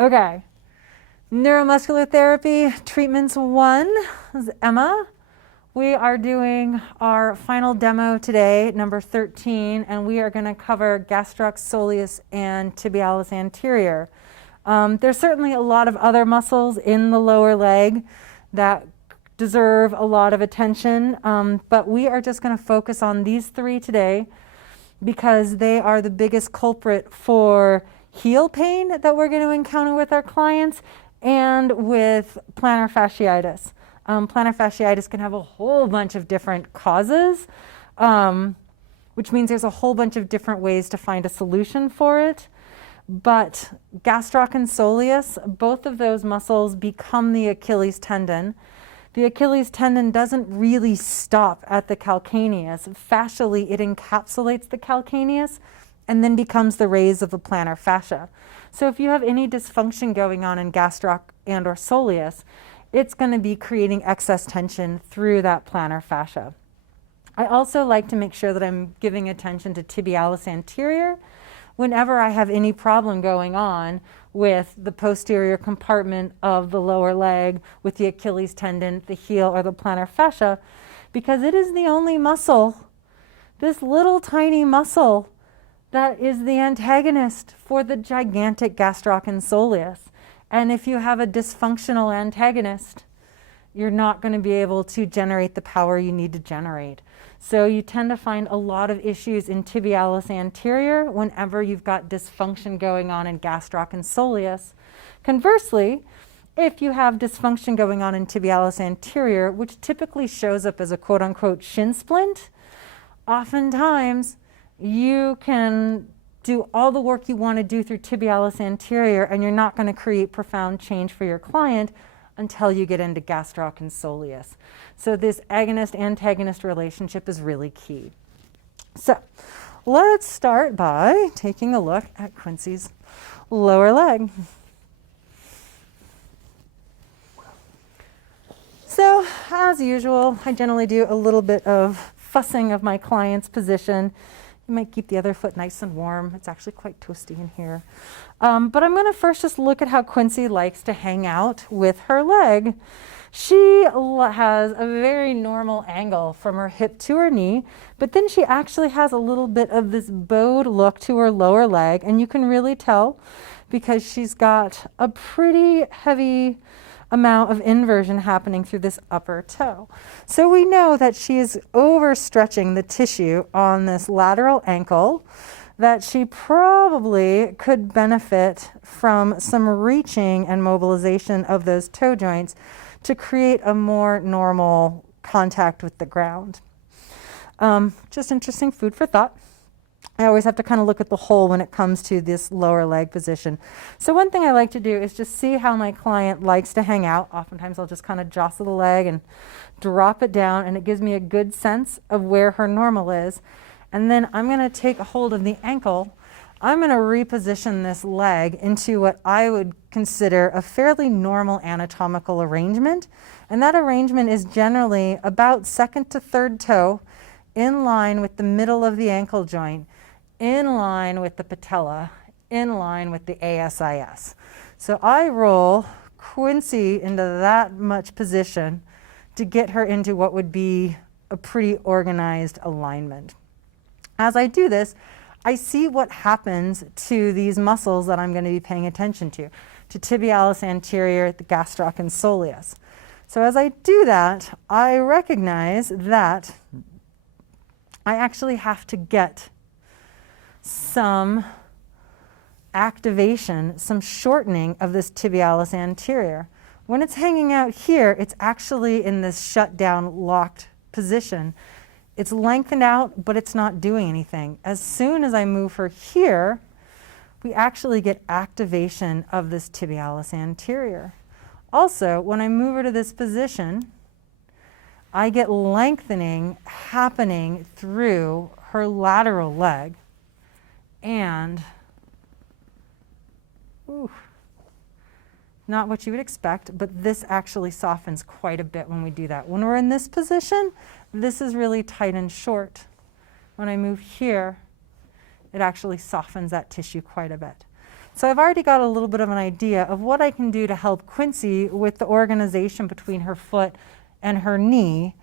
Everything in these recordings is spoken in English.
Okay, neuromuscular therapy, treatments 1 is Emma. We are doing our final demo today, number 13, and we are going to cover Gastroc, Soleus, and Tibialis Anterior. There's certainly a lot of other muscles in the lower leg that deserve a lot of attention, but we are just going to focus on these 3 today because they are the biggest culprit for heel pain that we're going to encounter with our clients and with plantar fasciitis. Plantar fasciitis can have a whole bunch of different causes, which means there's a whole bunch of different ways to find a solution for it. But gastroc and soleus, both of those muscles become the Achilles tendon. The Achilles tendon doesn't really stop at the calcaneus. Fascially, it encapsulates the calcaneus and then becomes the rays of the plantar fascia. So if you have any dysfunction going on in gastroc and or soleus, it's going to be creating excess tension through that plantar fascia. I also like to make sure that I'm giving attention to tibialis anterior whenever I have any problem going on with the posterior compartment of the lower leg, with the Achilles tendon, the heel, or the plantar fascia, because it is the only muscle, this little tiny muscle, that is the antagonist for the gigantic gastroc and soleus. And if you have a dysfunctional antagonist, you're not going to be able to generate the power you need to generate. So you tend to find a lot of issues in tibialis anterior whenever you've got dysfunction going on in gastroc and soleus. Conversely, if you have dysfunction going on in tibialis anterior, which typically shows up as a quote-unquote shin splint, oftentimes you can do all the work you want to do through tibialis anterior and you're not going to create profound change for your client until you get into gastroc and soleus. So this agonist-antagonist relationship is really key. So let's start by taking a look at Quincy's lower leg. So as usual, I generally do a little bit of fussing of my client's position. You might keep the other foot nice and warm. It's actually quite toasty in here. But I'm going to first just look at how Quincy likes to hang out with her leg. She has a very normal angle from her hip to her knee, but then she actually has a little bit of this bowed look to her lower leg, and you can really tell because she's got a pretty heavy amount of inversion happening through this upper toe. So we know that she is overstretching the tissue on this lateral ankle, that she probably could benefit from some reaching and mobilization of those toe joints to create a more normal contact with the ground. Just interesting food for thought. I always have to kind of look at the whole when it comes to this lower leg position. So one thing I like to do is just see how my client likes to hang out. Oftentimes I'll just kind of jostle the leg and drop it down, and it gives me a good sense of where her normal is. And then I'm going to take a hold of the ankle. I'm going to reposition this leg into what I would consider a fairly normal anatomical arrangement. And that arrangement is generally about second to third toe, in line with the middle of the ankle joint, in line with the patella, in line with the ASIS. So I roll Quincy into that much position to get her into what would be a pretty organized alignment. As I do this, I see what happens to these muscles that I'm going to be paying attention to tibialis anterior, the gastroc, and soleus. So as I do that, I recognize that I actually have to get some activation, some shortening of this tibialis anterior. When it's hanging out here, it's actually in this shut down, locked position. It's lengthened out, but it's not doing anything. As soon as I move her here, we actually get activation of this tibialis anterior. Also, when I move her to this position, I get lengthening happening through her lateral leg, and not what you would expect, but this actually softens quite a bit when we do that. When we're in this position, this is really tight and short. When I move here, it actually softens that tissue quite a bit. So I've already got a little bit of an idea of what I can do to help Quincy with the organization between her foot and her knee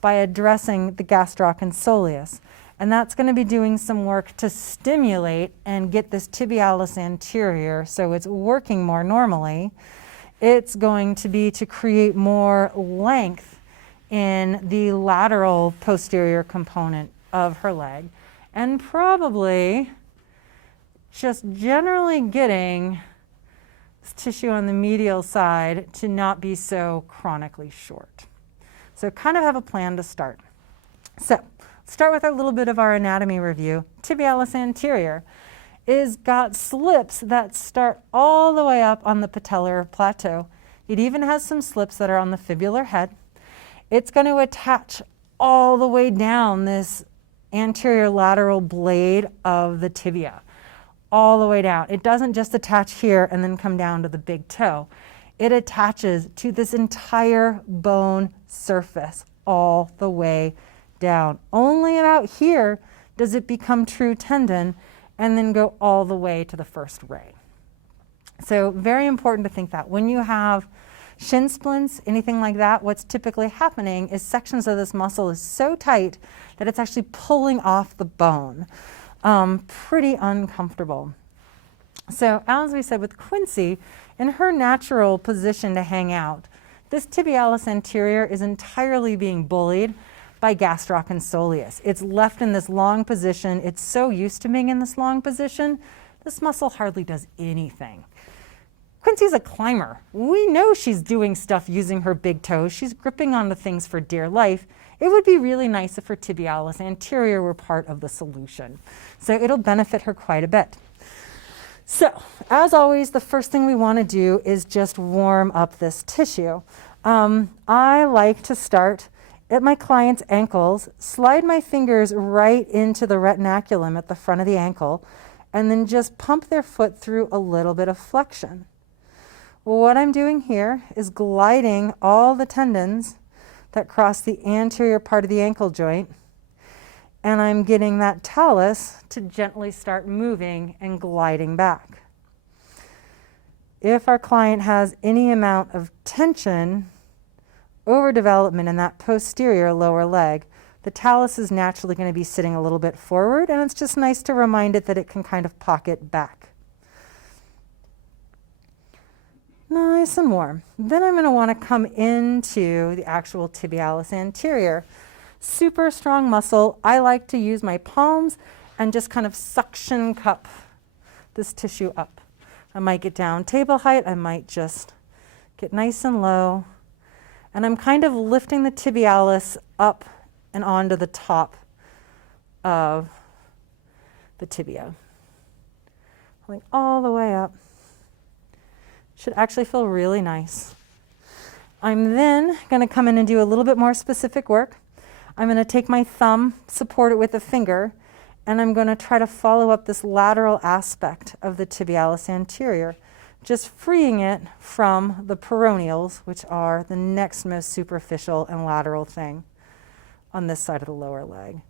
by addressing the gastroc and soleus. And that's going to be doing some work to stimulate and get this tibialis anterior so it's working more normally. It's going to be to create more length in the lateral posterior component of her leg, and probably just generally getting this tissue on the medial side to not be so chronically short. So kind of have a plan to start. So start with a little bit of our anatomy review. Tibialis anterior is got slips that start all the way up on the patellar plateau. It even has some slips that are on the fibular head. It's going to attach all the way down this anterior lateral blade of the tibia, all the way down. It doesn't just attach here and then come down to the big toe. It attaches to this entire bone surface all the way down. Only about here does it become true tendon and then go all the way to the first ray. So very important to think that when you have shin splints, anything like that, what's typically happening is sections of this muscle is so tight that it's actually pulling off the bone. Pretty uncomfortable. So as we said with Quincy, in her natural position to hang out, this tibialis anterior is entirely being bullied by gastroc and soleus. It's left in this long position. It's so used to being in this long position, this muscle hardly does anything. Quincy's a climber. We know she's doing stuff using her big toes. She's gripping onto things for dear life. It would be really nice if her tibialis anterior were part of the solution. So it'll benefit her quite a bit. So, as always, the first thing we want to do is just warm up this tissue. I like to start at my client's ankles, slide my fingers right into the retinaculum at the front of the ankle, and then just pump their foot through a little bit of flexion. What I'm doing here is gliding all the tendons that cross the anterior part of the ankle joint, and I'm getting that talus to gently start moving and gliding back. If our client has any amount of tension, overdevelopment in that posterior lower leg, the talus is naturally going to be sitting a little bit forward, and it's just nice to remind it that it can kind of pocket back. Nice and warm. Then I'm going to want to come into the actual tibialis anterior. Super strong muscle. I like to use my palms and just kind of suction cup this tissue up. I might get down table height. I might just get nice and low. And I'm kind of lifting the tibialis up and onto the top of the tibia. Going all the way up. Should actually feel really nice. I'm then going to come in and do a little bit more specific work. I'm going to take my thumb, support it with a finger, and I'm going to try to follow up this lateral aspect of the tibialis anterior, just freeing it from the peroneals, which are the next most superficial and lateral thing on this side of the lower leg.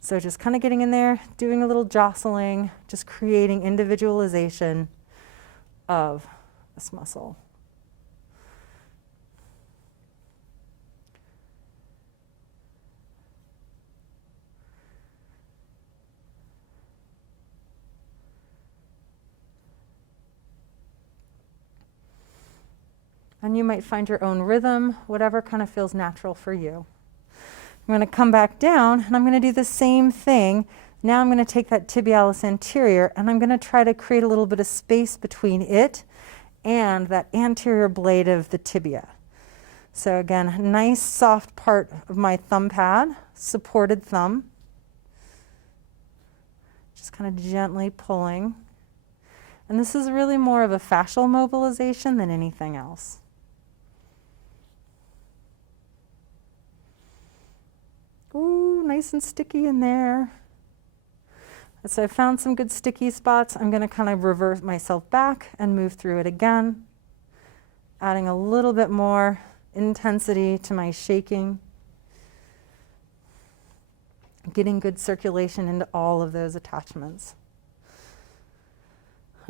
So just kind of getting in there, doing a little jostling, just creating individualization of this muscle. And you might find your own rhythm, whatever kind of feels natural for you. I'm going to come back down and I'm going to do the same thing. Now I'm going to take that tibialis anterior and I'm going to try to create a little bit of space between it and that anterior blade of the tibia. So again, nice soft part of my thumb pad, supported thumb. Just kind of gently pulling. And this is really more of a fascial mobilization than anything else. Ooh, nice and sticky in there. So I found some good sticky spots. I'm going to kind of reverse myself back and move through it again, adding a little bit more intensity to my shaking, getting good circulation into all of those attachments.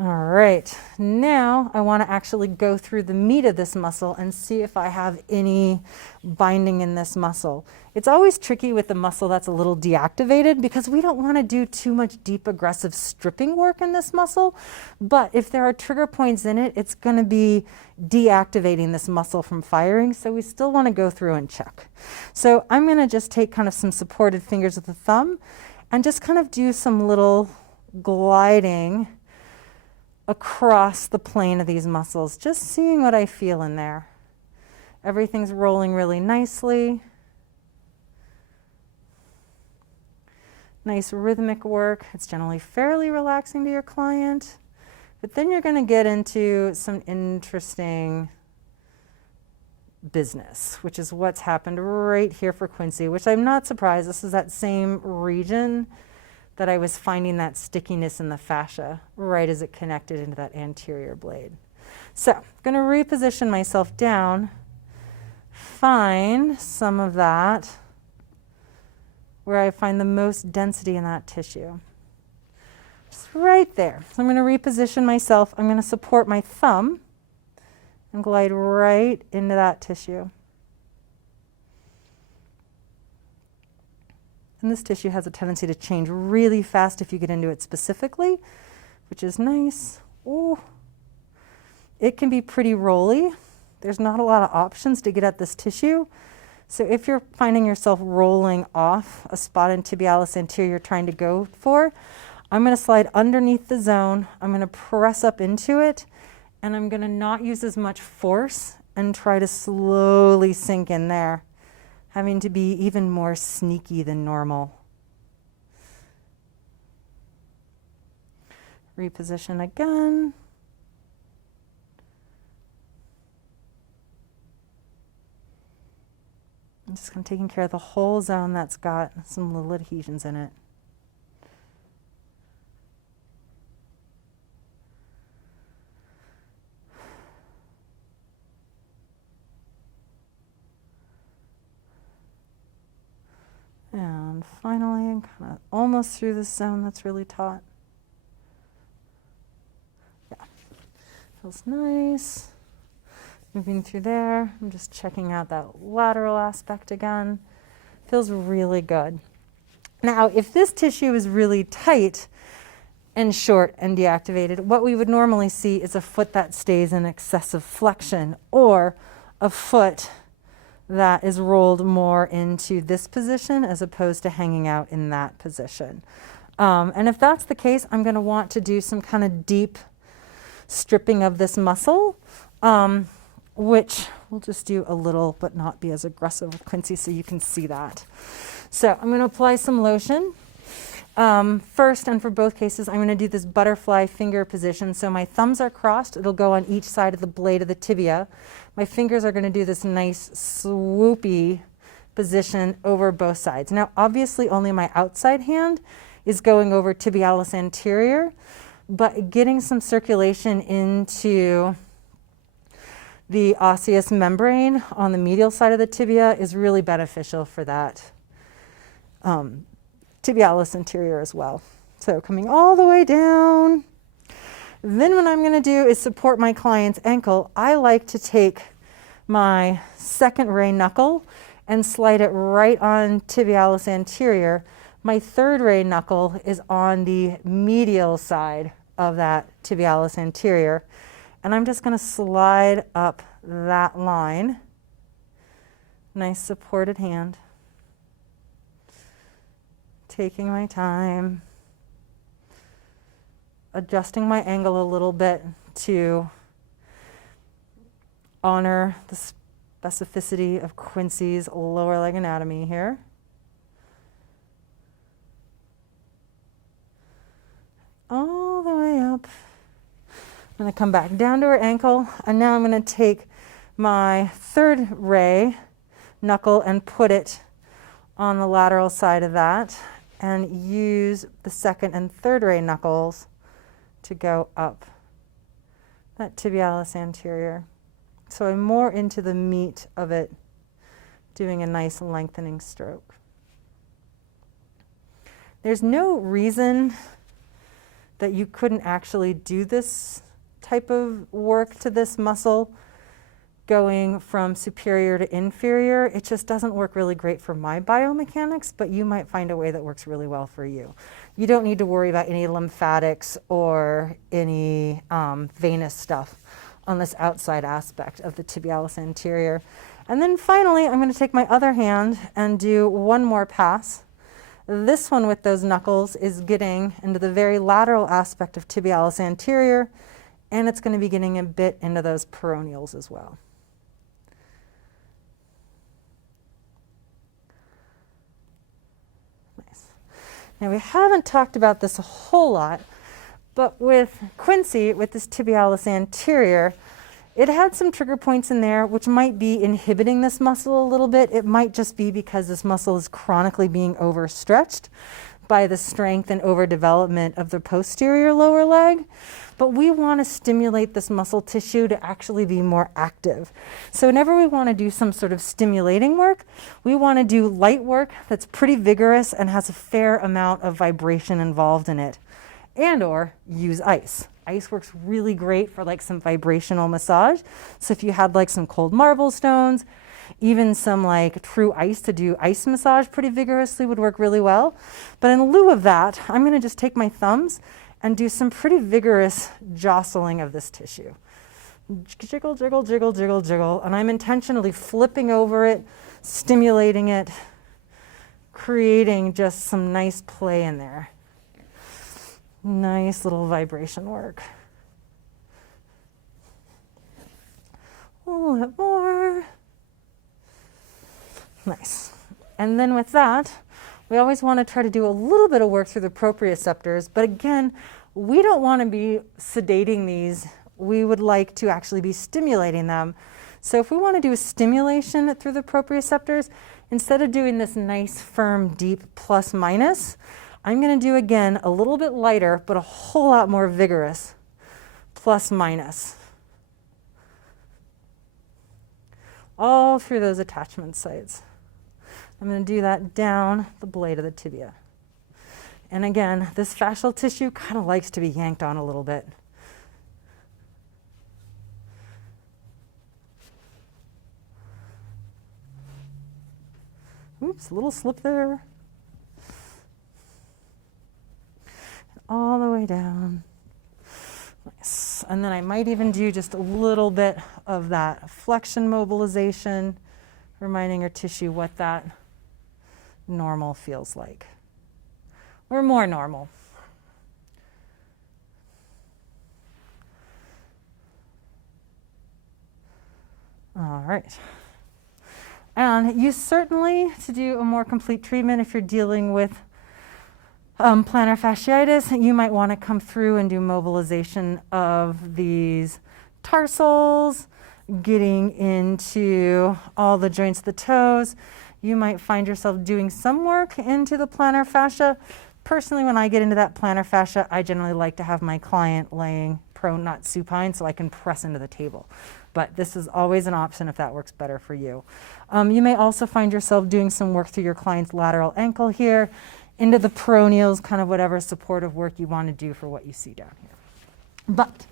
All right, now I want to actually go through the meat of this muscle and see if I have any binding in this muscle. It's always tricky with the muscle that's a little deactivated because we don't want to do too much deep aggressive stripping work in this muscle. But if there are trigger points in it, it's going to be deactivating this muscle from firing. So we still want to go through and check. So I'm going to just take kind of some supported fingers with the thumb and just kind of do some little gliding across the plane of these muscles, just seeing what I feel in there. Everything's rolling really nicely. Nice rhythmic work. It's generally fairly relaxing to your client, but then you're going to get into some interesting business, which is what's happened right here for Quincy, which I'm not surprised. This is that same region that I was finding that stickiness in the fascia right as it connected into that anterior blade. So I'm going to reposition myself down, find some of that where I find the most density in that tissue. Just right there. So I'm going to reposition myself. I'm going to support my thumb and glide right into that tissue. And this tissue has a tendency to change really fast if you get into it specifically, which is nice. Ooh. It can be pretty rolly. There's not a lot of options to get at this tissue. So if you're finding yourself rolling off a spot in tibialis anterior you're trying to go for, I'm going to slide underneath the zone. I'm going to press up into it, and I'm going to not use as much force and try to slowly sink in there, having to be even more sneaky than normal. Reposition again. I'm just kind of taking care of the whole zone that's got some little adhesions in it. And finally, I'm kind of almost through this zone that's really taut. Yeah, feels nice. Moving through there, I'm just checking out that lateral aspect again. Feels really good. Now, if this tissue is really tight and short and deactivated, what we would normally see is a foot that stays in excessive flexion, or a foot that is rolled more into this position as opposed to hanging out in that position. And if that's the case, I'm going to want to do some kind of deep stripping of this muscle, which we'll just do a little, but not be as aggressive with Quincy so you can see that. So I'm going to apply some lotion. First, and for both cases, I'm going to do this butterfly finger position. So my thumbs are crossed. It'll go on each side of the blade of the tibia. My fingers are going to do this nice swoopy position over both sides. Now, obviously, only my outside hand is going over tibialis anterior, but getting some circulation into the osseous membrane on the medial side of the tibia is really beneficial for that tibialis anterior as well. So coming all the way down. Then what I'm going to do is support my client's ankle. I like to take my second ray knuckle and slide it right on tibialis anterior. My third ray knuckle is on the medial side of that tibialis anterior. And I'm just going to slide up that line. Nice supported hand. Taking my time. Adjusting my angle a little bit to honor the specificity of Quincy's lower leg anatomy here. All the way up. I'm going to come back down to her ankle, and now I'm going to take my third ray knuckle and put it on the lateral side of that, and use the second and third ray knuckles to go up that tibialis anterior. So I'm more into the meat of it, doing a nice lengthening stroke. There's no reason that you couldn't actually do this type of work to this muscle going from superior to inferior. It just doesn't work really great for my biomechanics, but you might find a way that works really well for you. You don't need to worry about any lymphatics or any venous stuff on this outside aspect of the tibialis anterior. And then finally, I'm going to take my other hand and do one more pass. This one with those knuckles is getting into the very lateral aspect of tibialis anterior, and it's going to be getting a bit into those peroneals as well. Nice. Now we haven't talked about this a whole lot, but with Quincy, with this tibialis anterior, it had some trigger points in there which might be inhibiting this muscle a little bit. It might just be because this muscle is chronically being overstretched by the strength and overdevelopment of the posterior lower leg. But we want to stimulate this muscle tissue to actually be more active. So whenever we want to do some sort of stimulating work, we want to do light work that's pretty vigorous and has a fair amount of vibration involved in it. And or use ice. Ice works really great for like some vibrational massage. So if you had like some cold marble stones, even some like true ice to do ice massage pretty vigorously would work really well. But in lieu of that, I'm going to just take my thumbs and do some pretty vigorous jostling of this tissue. Jiggle, jiggle, jiggle, jiggle, jiggle. And I'm intentionally flipping over it, stimulating it, creating just some nice play in there. Nice little vibration work. A little bit more. Nice. And then with that, we always want to try to do a little bit of work through the proprioceptors, but again, we don't want to be sedating these. We would like to actually be stimulating them. So if we want to do a stimulation through the proprioceptors, instead of doing this nice, firm, deep plus minus, I'm going to do again a little bit lighter, but a whole lot more vigorous, plus minus. All through those attachment sites. I'm going to do that down the blade of the tibia. And again, this fascial tissue kind of likes to be yanked on a little bit. Oops, a little slip there. All the way down. Nice. And then I might even do just a little bit of that flexion mobilization, reminding your tissue what that normal feels like, or more normal. All right. And you certainly, to do a more complete treatment, if you're dealing with plantar fasciitis, you might want to come through and do mobilization of these tarsals, getting into all the joints of the toes. You might find yourself doing some work into the plantar fascia. Personally, when I get into that plantar fascia, I generally like to have my client laying prone, not supine, so I can press into the table. But this is always an option if that works better for you. You may also find yourself doing some work through your client's lateral ankle here, into the peroneals, kind of whatever supportive work you want to do for what you see down here. But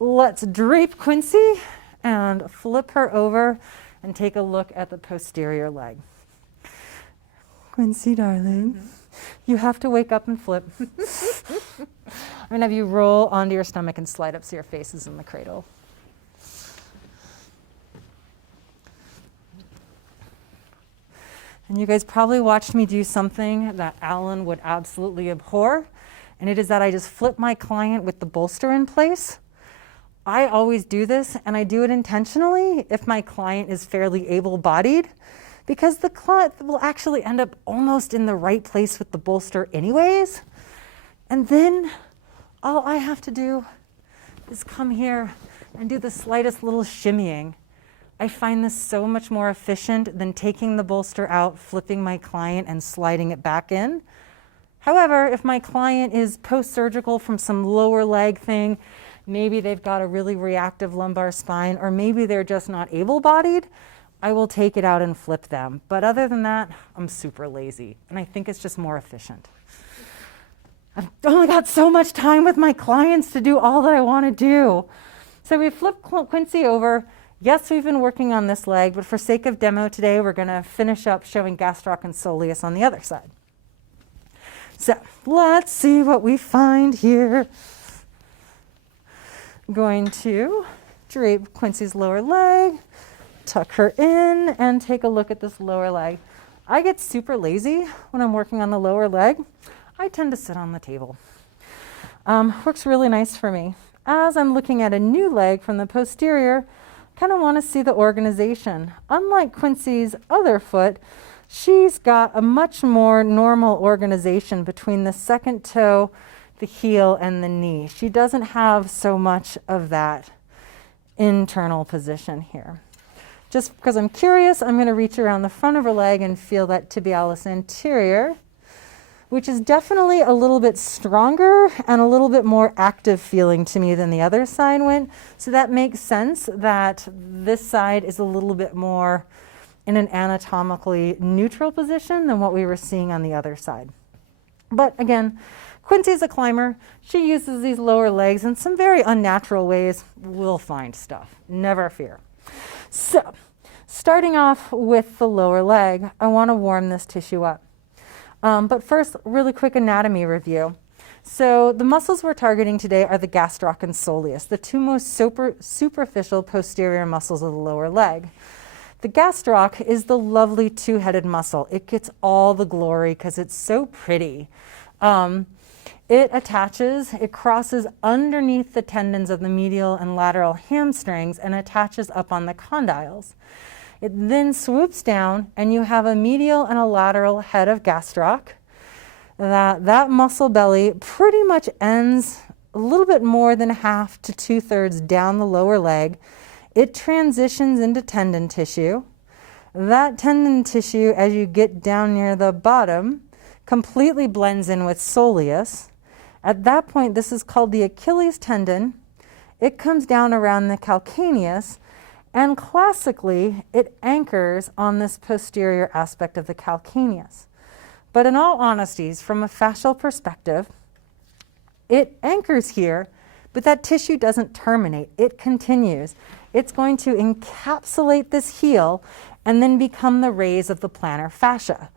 let's drape Quincy and flip her over and take a look at the posterior leg. Quincy, darling, you have to wake up and flip. I'm going to have you roll onto your stomach and slide up so your face is in the cradle. And you guys probably watched me do something that Alan would absolutely abhor, and it is that I just flip my client with the bolster in place. I always do this, and I do it intentionally if my client is fairly able-bodied, because the client will actually end up almost in the right place with the bolster anyways. And then all I have to do is come here and do the slightest little shimmying. I find this so much more efficient than taking the bolster out, flipping my client, and sliding it back in. However, if my client is post-surgical from some lower leg thing, maybe they've got a really reactive lumbar spine, or maybe they're just not able-bodied, I will take it out and flip them. But other than that, I'm super lazy, and I think it's just more efficient. I've only got so much time with my clients to do all that I want to do. So we flip Quincy over. Yes, we've been working on this leg, but for sake of demo today, we're going to finish up showing Gastroc and Soleus on the other side. So let's see what we find here. I'm going to drape Quincy's lower leg, tuck her in, and take a look at this lower leg. I get super lazy when I'm working on the lower leg. I tend to sit on the table. Works really nice for me. As I'm looking at a new leg from the posterior, kind of want to see the organization. Unlike Quincy's other foot, she's got a much more normal organization between the second toe, the heel, and the knee. She doesn't have so much of that internal position here. Just because I'm curious, I'm going to reach around the front of her leg and feel that tibialis anterior, which is definitely a little bit stronger and a little bit more active feeling to me than the other side went. So that makes sense that this side is a little bit more in an anatomically neutral position than what we were seeing on the other side. But again, Quincy's a climber. She uses these lower legs in some very unnatural ways. We'll find stuff, never fear. So starting off with the lower leg, I want to warm this tissue up. But first, really quick anatomy review. So the muscles we're targeting today are the gastroc and soleus, the two most superficial posterior muscles of the lower leg. The gastroc is the lovely two-headed muscle. It gets all the glory because it's so pretty. It attaches, it crosses underneath the tendons of the medial and lateral hamstrings and attaches up on the condyles. It then swoops down and you have a medial and a lateral head of gastroc. That muscle belly pretty much ends a little bit more than half to 2/3 down the lower leg. It transitions into tendon tissue. That tendon tissue, as you get down near the bottom, completely blends in with soleus. At that point, this is called the Achilles tendon. It comes down around the calcaneus, and classically, it anchors on this posterior aspect of the calcaneus. But in all honesty, from a fascial perspective, it anchors here, but that tissue doesn't terminate. It continues. It's going to encapsulate this heel and then become the rays of the plantar fascia.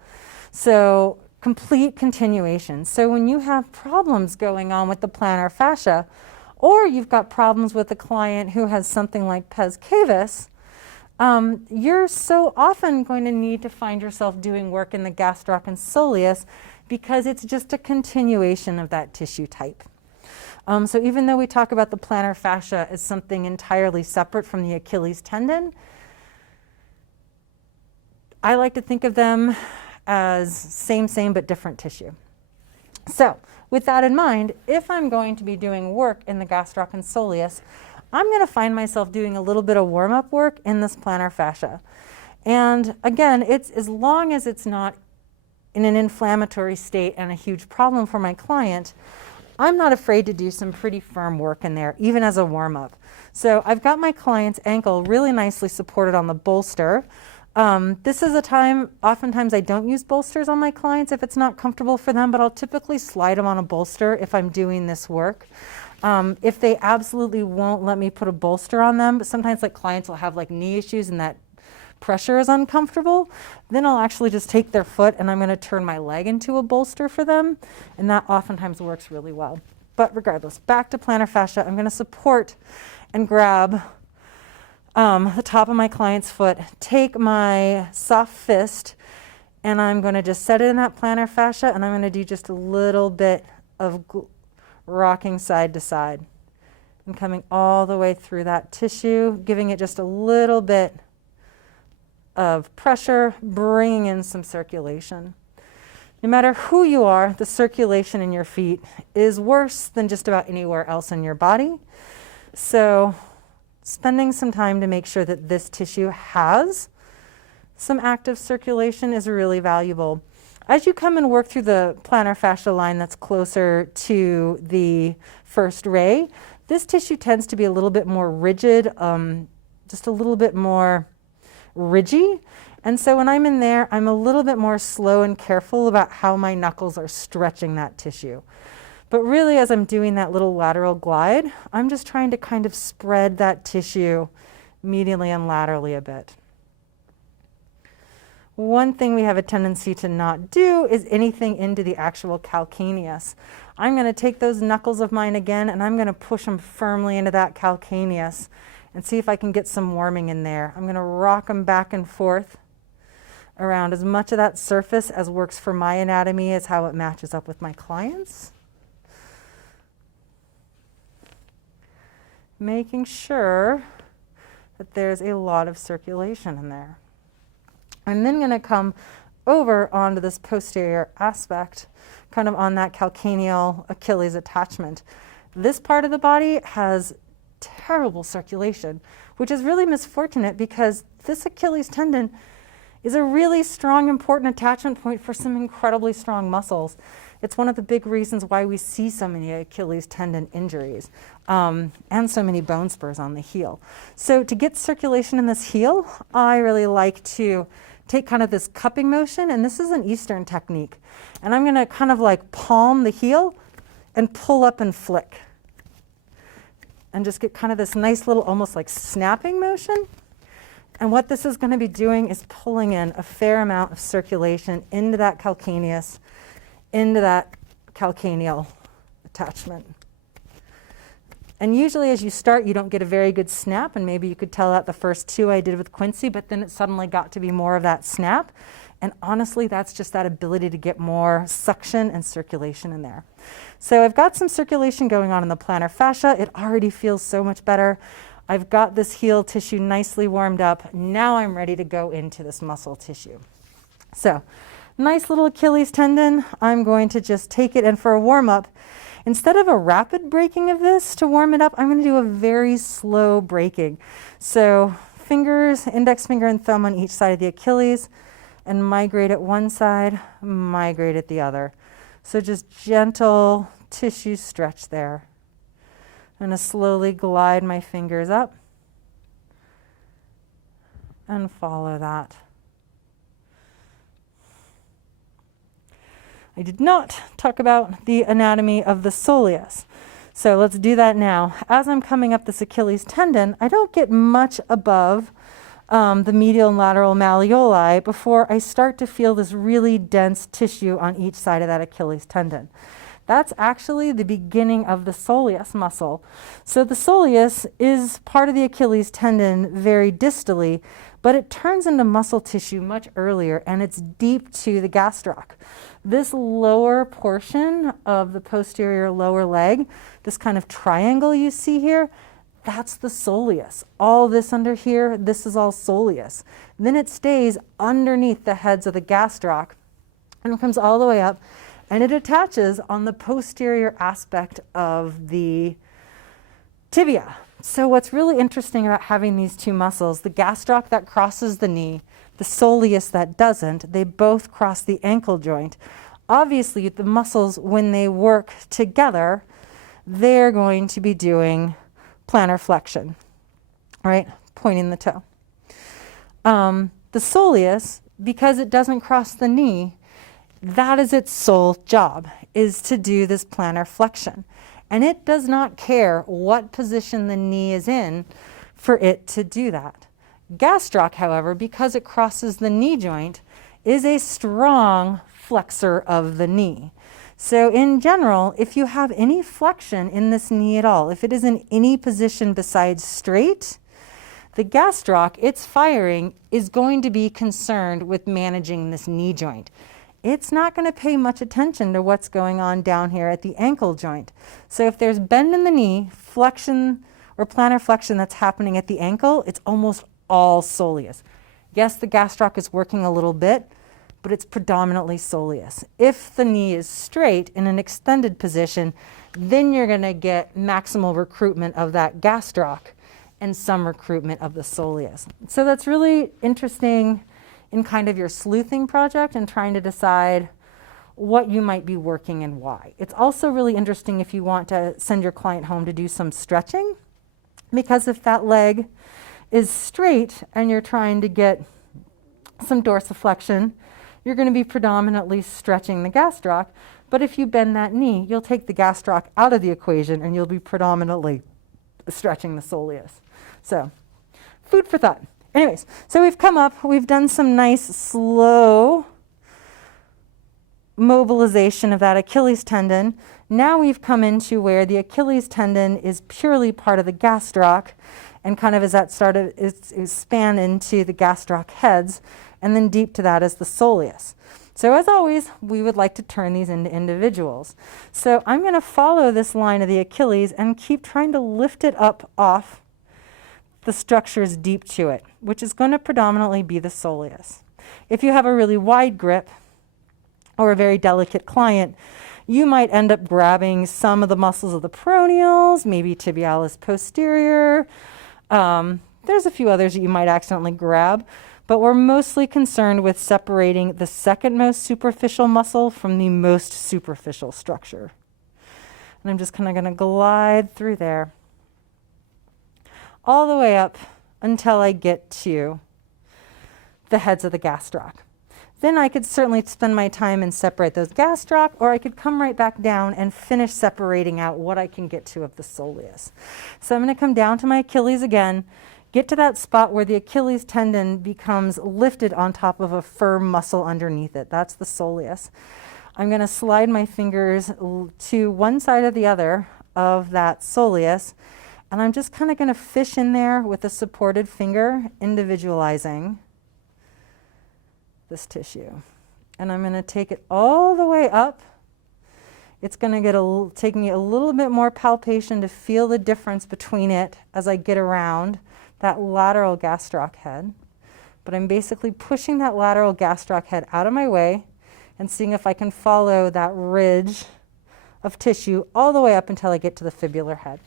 So complete continuation. So when you have problems going on with the plantar fascia, or you've got problems with a client who has something like pes cavus, you're so often going to need to find yourself doing work in the gastroc and soleus because it's just a continuation of that tissue type. So even though we talk about the plantar fascia as something entirely separate from the Achilles tendon, I like to think of them as same but different tissue. So with that in mind, if I'm going to be doing work in the gastroc and soleus, I'm going to find myself doing a little bit of warm-up work in this plantar fascia. And again, it's as long as it's not in an inflammatory state and a huge problem for my client, I'm not afraid to do some pretty firm work in there, even as a warm-up. So I've got my client's ankle really nicely supported on the bolster. This is a time, oftentimes I don't use bolsters on my clients if it's not comfortable for them, but I'll typically slide them on a bolster if I'm doing this work. If they absolutely won't let me put a bolster on them, but sometimes like clients will have like knee issues and that pressure is uncomfortable, then I'll actually just take their foot and I'm going to turn my leg into a bolster for them, and that oftentimes works really well. But regardless, back to plantar fascia, I'm going to support and grab the top of my client's foot, take my soft fist, and I'm going to just set it in that plantar fascia, and I'm going to do just a little bit of rocking side to side and coming all the way through that tissue, giving it just a little bit of pressure, bringing in some circulation. No matter who you are, the circulation in your feet is worse than just about anywhere else in your body. So spending some time to make sure that this tissue has some active circulation is really valuable. As you come and work through the plantar fascia line that's closer to the first ray, this tissue tends to be a little bit more rigid, just a little bit more ridgy. And so when I'm in there, I'm a little bit more slow and careful about how my knuckles are stretching that tissue. But really, as I'm doing that little lateral glide, I'm just trying to kind of spread that tissue medially and laterally a bit. One thing we have a tendency to not do is anything into the actual calcaneus. I'm going to take those knuckles of mine again, and I'm going to push them firmly into that calcaneus and see if I can get some warming in there. I'm going to rock them back and forth around as much of that surface as works for my anatomy as how it matches up with my clients. Making sure that there's a lot of circulation in there. I'm then going to come over onto this posterior aspect, kind of on that calcaneal Achilles attachment. This part of the body has terrible circulation, which is really misfortunate because this Achilles tendon is a really strong, important attachment point for some incredibly strong muscles. It's one of the big reasons why we see so many Achilles tendon injuries and so many bone spurs on the heel. So to get circulation in this heel, I really like to take kind of this cupping motion, and this is an Eastern technique. And I'm going to kind of like palm the heel and pull up and flick. And just get kind of this nice little almost like snapping motion. And what this is going to be doing is pulling in a fair amount of circulation into that calcaneus, into that calcaneal attachment. And usually as you start, you don't get a very good snap, and maybe you could tell that the first two I did with Quincy, but then it suddenly got to be more of that snap. And honestly, that's just that ability to get more suction and circulation in there. So I've got some circulation going on in the plantar fascia. It already feels so much better. I've got this heel tissue nicely warmed up. Now I'm ready to go into this muscle tissue. So nice little Achilles tendon. I'm going to just take it, and for a warm-up, instead of a rapid breaking of this to warm it up, I'm going to do a very slow breaking. So fingers, index finger and thumb on each side of the Achilles, and migrate at one side, migrate at the other. So just gentle tissue stretch there. I'm going to slowly glide my fingers up and follow that. I did not talk about the anatomy of the soleus. So let's do that now. As I'm coming up this Achilles tendon, I don't get much above the medial and lateral malleoli before I start to feel this really dense tissue on each side of that Achilles tendon. That's actually the beginning of the soleus muscle. So the soleus is part of the Achilles tendon very distally, but it turns into muscle tissue much earlier, and it's deep to the gastroc. This lower portion of the posterior lower leg, this kind of triangle you see here, that's the soleus. All this under here, this is all soleus. Then it stays underneath the heads of the gastroc, and it comes all the way up, and it attaches on the posterior aspect of the tibia. So what's really interesting about having these two muscles, the gastroc that crosses the knee, the soleus that doesn't, they both cross the ankle joint. Obviously, the muscles, when they work together, they're going to be doing plantar flexion, right? Pointing the toe. The soleus, because it doesn't cross the knee, that is its sole job, is to do this plantar flexion. And it does not care what position the knee is in for it to do that. Gastroc, however, because it crosses the knee joint, is a strong flexor of the knee. So in general, if you have any flexion in this knee at all, if it is in any position besides straight, the gastroc, its firing, is going to be concerned with managing this knee joint. It's not going to pay much attention to what's going on down here at the ankle joint. So if there's bend in the knee, flexion or plantar flexion that's happening at the ankle, it's almost all soleus. Yes, the gastroc is working a little bit, but it's predominantly soleus. If the knee is straight in an extended position, then you're going to get maximal recruitment of that gastroc and some recruitment of the soleus. So that's really interesting in kind of your sleuthing project and trying to decide what you might be working and why. It's also really interesting if you want to send your client home to do some stretching, because if that leg is straight and you're trying to get some dorsiflexion, you're going to be predominantly stretching the gastroc. But if you bend that knee, you'll take the gastroc out of the equation and you'll be predominantly stretching the soleus. So, food for thought. Anyways, so we've come up, we've done some nice slow mobilization of that Achilles tendon. Now we've come into where the Achilles tendon is purely part of the gastroc, and kind of as that started, is span into the gastroc heads, and then deep to that is the soleus. So as always, we would like to turn these into individuals. So I'm going to follow this line of the Achilles and keep trying to lift it up off the structures deep to it, which is going to predominantly be the soleus. If you have a really wide grip or a very delicate client, you might end up grabbing some of the muscles of the peroneals, maybe tibialis posterior. There's a few others that you might accidentally grab, but we're mostly concerned with separating the second most superficial muscle from the most superficial structure. And I'm just kind of going to glide through there all the way up until I get to the heads of the gastroc. Then I could certainly spend my time and separate those gastroc, or I could come right back down and finish separating out what I can get to of the soleus. So I'm going to come down to my Achilles again, get to that spot where the Achilles tendon becomes lifted on top of a firm muscle underneath it. That's the soleus. I'm going to slide my fingers to one side or the other of that soleus, and I'm just kind of going to fish in there with a supported finger, individualizing this tissue. And I'm going to take it all the way up. It's going to take me a little bit more palpation to feel the difference between it as I get around that lateral gastroc head. But I'm basically pushing that lateral gastroc head out of my way and seeing if I can follow that ridge of tissue all the way up until I get to the fibular head.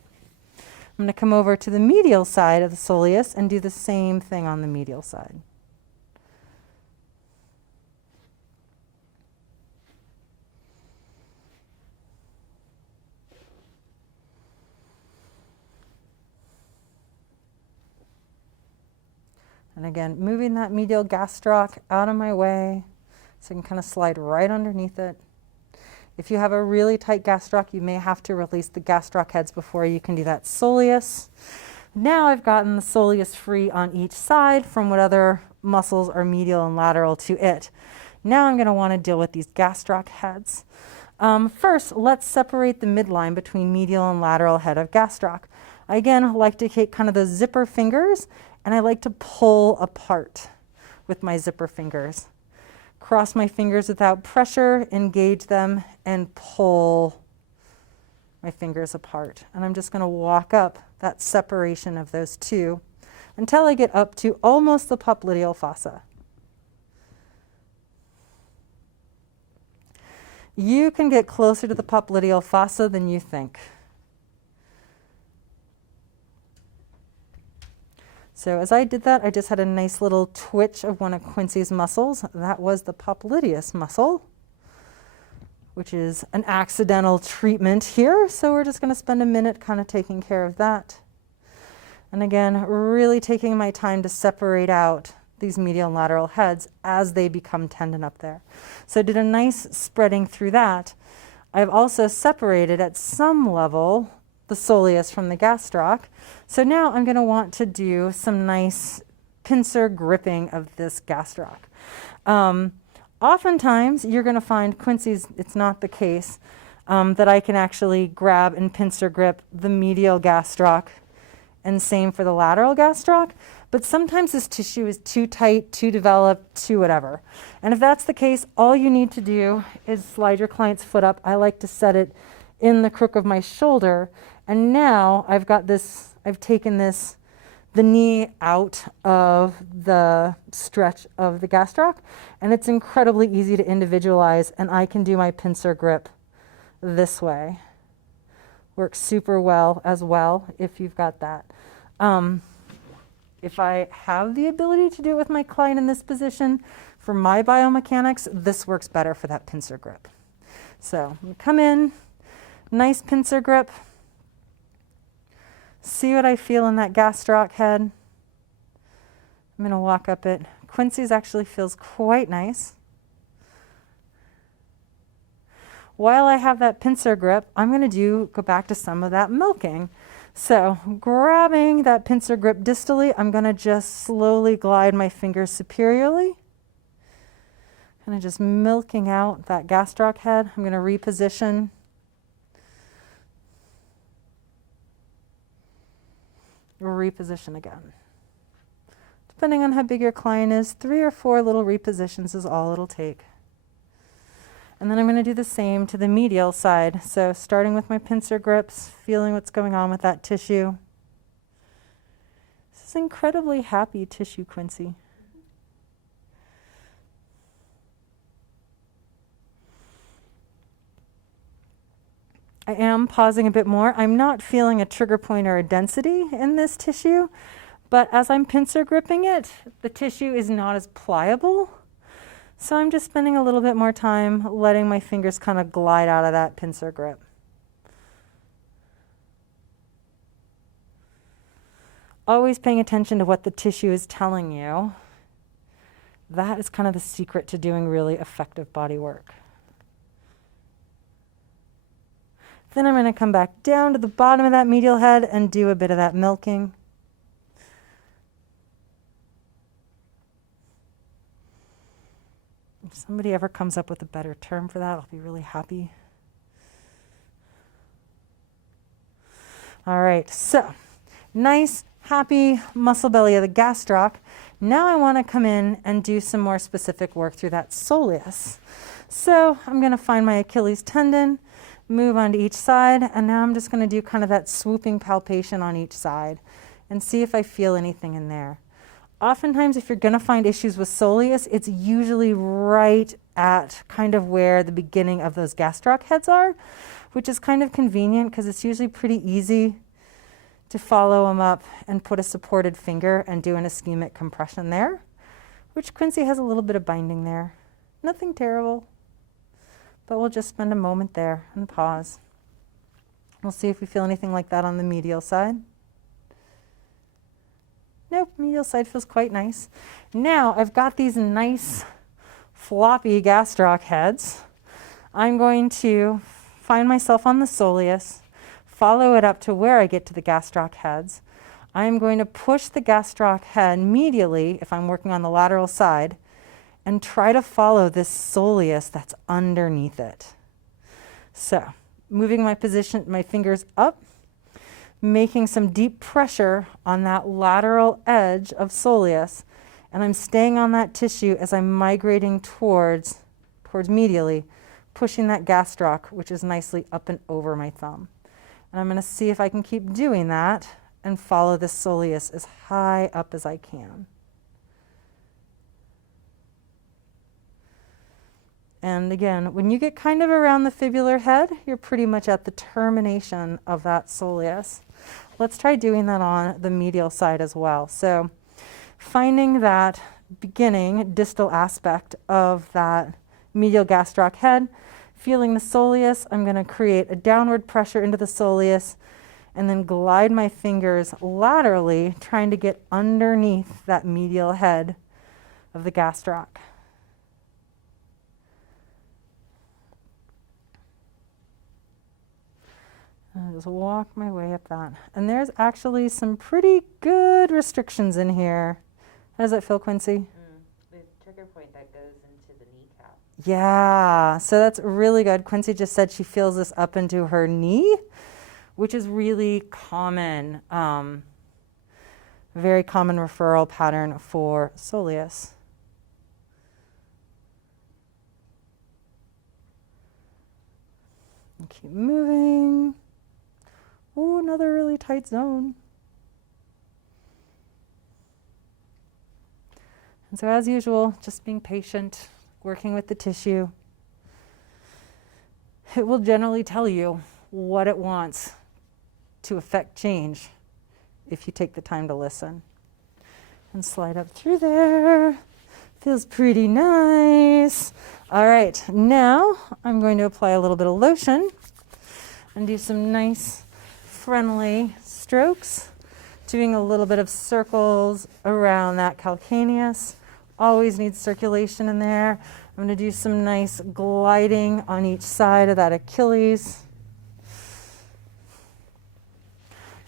I'm going to come over to the medial side of the soleus and do the same thing on the medial side. And again, moving that medial gastroc out of my way so I can kind of slide right underneath it. If you have a really tight gastroc, you may have to release the gastroc heads before you can do that soleus. Now I've gotten the soleus free on each side from what other muscles are medial and lateral to it. Now I'm going to want to deal with these gastroc heads. First, let's separate the midline between medial and lateral head of gastroc. I again like to take kind of the zipper fingers, and I like to pull apart with my zipper fingers. Cross my fingers without pressure, engage them, and pull my fingers apart. And I'm just going to walk up that separation of those two until I get up to almost the popliteal fossa. You can get closer to the popliteal fossa than you think. So as I did that, I just had a nice little twitch of one of Quincy's muscles. That was the popliteus muscle, which is an accidental treatment here. So we're just going to spend a minute kind of taking care of that. And again, really taking my time to separate out these medial and lateral heads as they become tendon up there. So I did a nice spreading through that. I've also separated at some level the soleus from the gastroc. So now I'm going to want to do some nice pincer gripping of this gastroc. Oftentimes you're going to find Quincy's, it's not the case, that I can actually grab and pincer grip the medial gastroc, and same for the lateral gastroc. But sometimes this tissue is too tight, too developed, too whatever. And if that's the case, all you need to do is slide your client's foot up. I like to set it in the crook of my shoulder. And now I've got this, I've taken this, the knee out of the stretch of the gastroc, and it's incredibly easy to individualize, and I can do my pincer grip this way. Works super well as well if you've got that. If I have the ability to do it with my client in this position, for my biomechanics, this works better for that pincer grip. So come in, nice pincer grip. See what I feel in that gastroc head. I'm going to walk up it. Quincy's actually feels quite nice. while I have that pincer grip, I'm going to go back to some of that milking. So grabbing that pincer grip distally, I'm going to just slowly glide my fingers superiorly. Kind of just milking out that gastroc head. I'm going to reposition. Reposition again. Depending on how big your client is, 3 or 4 little repositions is all it'll take. And then I'm going to do the same to the medial side. So starting with my pincer grips, feeling what's going on with that tissue. This is incredibly happy tissue, Quincy. I am pausing a bit more. I'm not feeling a trigger point or a density in this tissue, but as I'm pincer gripping it, the tissue is not as pliable. So I'm just spending a little bit more time letting my fingers kind of glide out of that pincer grip. Always paying attention to what the tissue is telling you. That is kind of the secret to doing really effective body work. Then I'm going to come back down to the bottom of that medial head and do a bit of that milking. If somebody ever comes up with a better term for that, I'll be really happy. All right, so nice, happy muscle belly of the gastroc. Now I want to come in and do some more specific work through that soleus. So I'm going to find my Achilles tendon, move onto each side, and now I'm just going to do kind of that swooping palpation on each side and see if I feel anything in there. Oftentimes, if you're going to find issues with soleus, it's usually right at kind of where the beginning of those gastroc heads are, which is kind of convenient because it's usually pretty easy to follow them up and put a supported finger and do an ischemic compression there, which Quincy has a little bit of binding there. Nothing terrible, but we'll just spend a moment there and pause. We'll see if we feel anything like that on the medial side. Nope, medial side feels quite nice. Now I've got these nice floppy gastroc heads. I'm going to find myself on the soleus, follow it up to where I get to the gastroc heads. I'm going to push the gastroc head medially, if I'm working on the lateral side, and try to follow this soleus that's underneath it. So moving my fingers up, making some deep pressure on that lateral edge of soleus, and I'm staying on that tissue as I'm migrating towards medially, pushing that gastroc, which is nicely up and over my thumb. And I'm going to see if I can keep doing that and follow this soleus as high up as I can. And again, when you get kind of around the fibular head, you're pretty much at the termination of that soleus. Let's try doing that on the medial side as well. So finding that beginning distal aspect of that medial gastroc head, feeling the soleus, I'm going to create a downward pressure into the soleus and then glide my fingers laterally, trying to get underneath that medial head of the gastroc. I'll just walk my way up that. And there's actually some pretty good restrictions in here. How does that feel, Quincy? The trigger point that goes into the kneecap. Yeah, so that's really good. Quincy just said she feels this up into her knee, which is really common, very common referral pattern for soleus. Keep moving. Oh, another really tight zone. And so as usual, just being patient, working with the tissue. It will generally tell you what it wants to affect change if you take the time to listen. And slide up through there. Feels pretty nice. All right, now I'm going to apply a little bit of lotion and do some nice friendly strokes, doing a little bit of circles around that calcaneus, always needs circulation in there. I'm going to do some nice gliding on each side of that Achilles.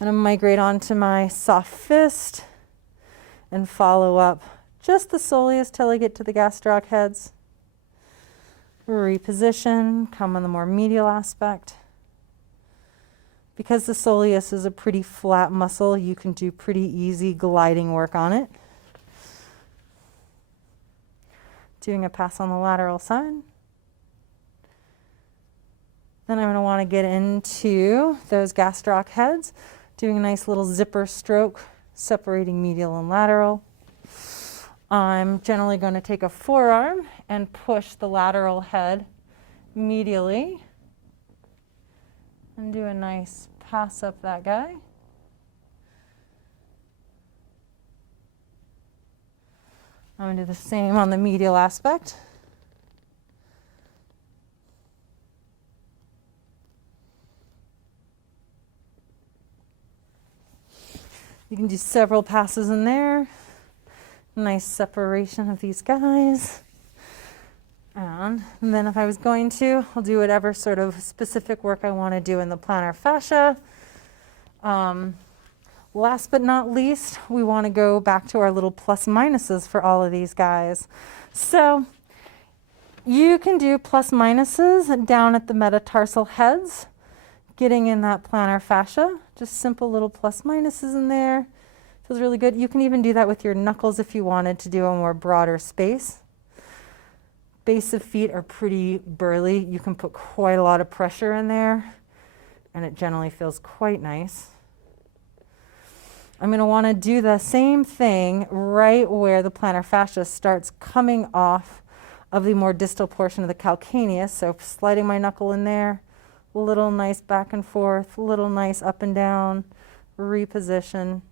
I'm going to migrate onto my soft fist and follow up just the soleus till I get to the gastroc heads. Reposition, come on the more medial aspect. Because the soleus is a pretty flat muscle, you can do pretty easy gliding work on it. Doing a pass on the lateral side. Then I'm going to want to get into those gastroc heads, doing a nice little zipper stroke, separating medial and lateral. I'm generally going to take a forearm and push the lateral head medially and do a nice pass up that guy. I'm going to do the same on the medial aspect. You can do several passes in there. Nice separation of these guys. And then if I was going to, I'll do whatever sort of specific work I want to do in the plantar fascia. Last but not least, we want to go back to our little plus minuses for all of these guys. So you can do plus minuses down at the metatarsal heads, getting in that plantar fascia. Just simple little plus minuses in there. Feels really good. You can even do that with your knuckles if you wanted to do a more broader space. Base of feet are pretty burly. You can put quite a lot of pressure in there, and it generally feels quite nice. I'm going to want to do the same thing right where the plantar fascia starts coming off of the more distal portion of the calcaneus. So sliding my knuckle in there, a little nice back and forth, a little nice up and down, reposition.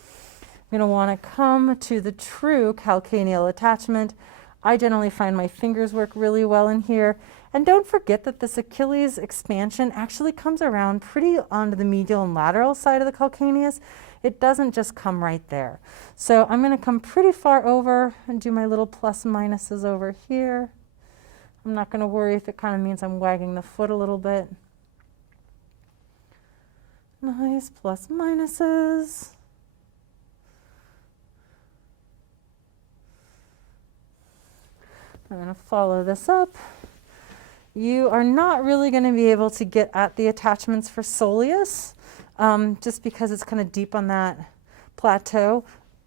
I'm going to want to come to the true calcaneal attachment. I generally find my fingers work really well in here. And don't forget that this Achilles expansion actually comes around pretty onto the medial and lateral side of the calcaneus. It doesn't just come right there. So I'm going to come pretty far over and do my little plus minuses over here. I'm not going to worry if it kind of means I'm wagging the foot a little bit. Nice plus minuses. I'm going to follow this up. You are not really going to be able to get at the attachments for soleus, just because it's kind of deep on that plateau,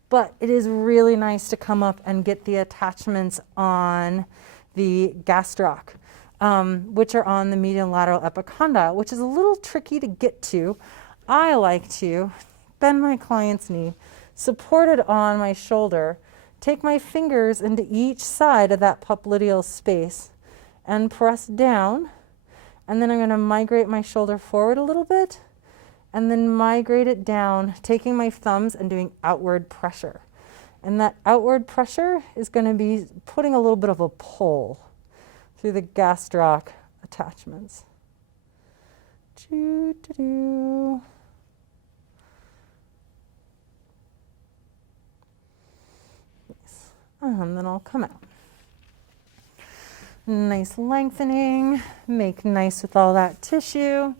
but it is really nice to come up and get the attachments on the gastroc, which are on the medial and lateral epicondyle, which is a little tricky to get to. I like to bend my client's knee, support it on my shoulder, take my fingers into each side of that popliteal space and press down, and then I'm going to migrate my shoulder forward a little bit and then migrate it down, taking my thumbs and doing outward pressure. And that outward pressure is going to be putting a little bit of a pull through the gastroc attachments. Doo-doo-doo. And then I'll come out. Nice lengthening, make nice with all that tissue.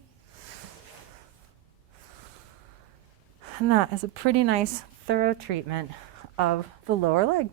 And that is a pretty nice, thorough treatment of the lower leg.